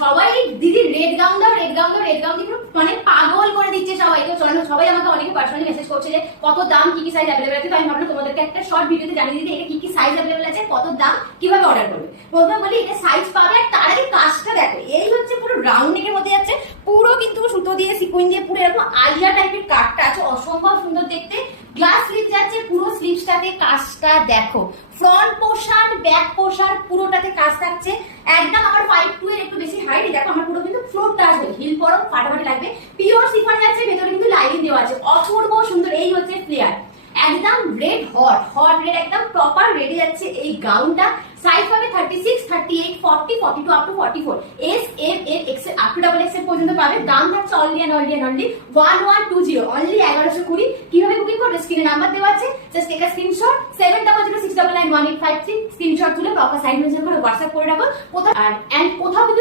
সবাই দিদি red gown দাও, রেড গাউন দাও, রেড গাউন দিয়ে মানে পাগল করে দিচ্ছে সবাই। তো চলো, সবাই আমাকে অনেকে পার্সোনালি মেসেজ করছে যে কত দাম, কি কি সাইজ অ্যাভেলেবল আছে। তো আমি ভাবলাম তোমাদেরকে একটা শর্ট ভিডিওতে জানিয়ে দিতে এটা কি কি সাইজ অ্যাভেলেবল আছে, কত দাম, কিভাবে অর্ডার করবে। প্রথমে বলি এটা সাইজ পাবে, আর তার আগে কাজটা দেখো। এই হচ্ছে পুরো রাউন্ড নেকের মধ্যে যাচ্ছে, পুরো কিন্তু সুতো দিয়ে সিকুইন দিয়ে পুরো এরকম আলিয়া টাইপের কাটটা আছে, অসম্ভব সুন্দর দেখতে। গ্লাস স্লিভ যাচ্ছে, পুরো স্লিভসটাতে কাজটা দেখো। ফ্রন্ট পোর্শন, ব্যাক পোর্শন পুরোটাতে কাজ থাকছে। একদম আমার 5'2" এর একটু বেশি হাইট, দেখো আমার পুরো কিন্তু ফ্লোর টাচ হয়ে হিল পরো ফাটাফাটি লাগবে। পিওর সিফন যাচ্ছে, ভেতরে কিন্তু লাইনিং দেওয়া আছে, অপূর্ব সুন্দর। এই হচ্ছে ফ্লেয়ার, একদম রেড হট রেড, একদম প্রপার রেডি যাচ্ছে এই গাউনটা। সাইজ পাবে 36, 38, 40, 42 up to 44, S M L XL up to double XL পর্যন্ত পাবে। দাম থাকছে অনলি 1120, অনলি 1120। কিভাবে বুকিং করবে? স্ক্রিনে নাম্বার দেওয়া আছে, just take a screenshot, 7006991853 screenshot তুলে প্রপার সাইজ মেনশন করে হোয়াটসঅ্যাপ করে রাখো। কোথাও আর কোথাও